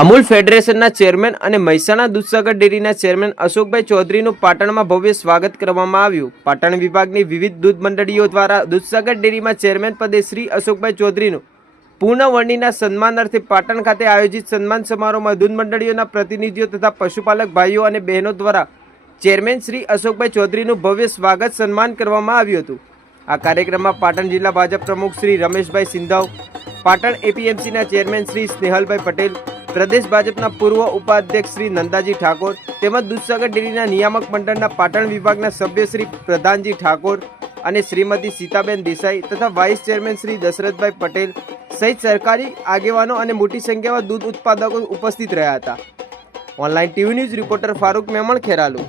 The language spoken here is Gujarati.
અમૂલ ફેડરેશનના ચેરમેન અને મહેસાણા દૂધસાગર ડેરીના ચેરમેન અશોકભાઈ ચૌધરીનું પાટણમાં ભવ્ય સ્વાગત કરવામાં આવ્યું. પાટણ વિભાગની વિવિધ દૂધ મંડળીઓ દ્વારા દૂધસાગર ડેરીમાં ચેરમેન પદે શ્રી અશોકભાઈ ચૌધરીનું પૂર્ણવર્ણીના સન્માનાર્થે પાટણ ખાતે આયોજિત સન્માન સમારોહમાં દૂધ મંડળીઓના પ્રતિનિધિઓ તથા પશુપાલક ભાઈઓ અને બહેનો દ્વારા ચેરમેન શ્રી અશોકભાઈ ચૌધરીનું ભવ્ય સ્વાગત સન્માન કરવામાં આવ્યું હતું. આ કાર્યક્રમમાં પાટણ જિલ્લા ભાજપ પ્રમુખ શ્રી રમેશભાઈ સિંધાવ, પાટણ એપીએમસીના ચેરમેન શ્રી સ્નેહલભાઈ પટેલ, પ્રદેશ ભાજપના પૂર્વ ઉપાધ્યક્ષ શ્રી નંદાજી ઠાકોર તેમજ દૂધસાગર ડેરીના નિયામક મંડળના પાટણ વિભાગના સભ્ય શ્રી પ્રધાનજી ઠાકોર અને શ્રીમતી સીતાબેન દેસાઈ તથા વાઇસ ચેરમેન શ્રી દશરથભાઈ પટેલ સહિત સરકારી આગેવાનો અને મોટી સંખ્યામાં દૂધ ઉત્પાદકો ઉપસ્થિત રહ્યા હતા. Online TV news reporter Farooq Memon, Kheralu.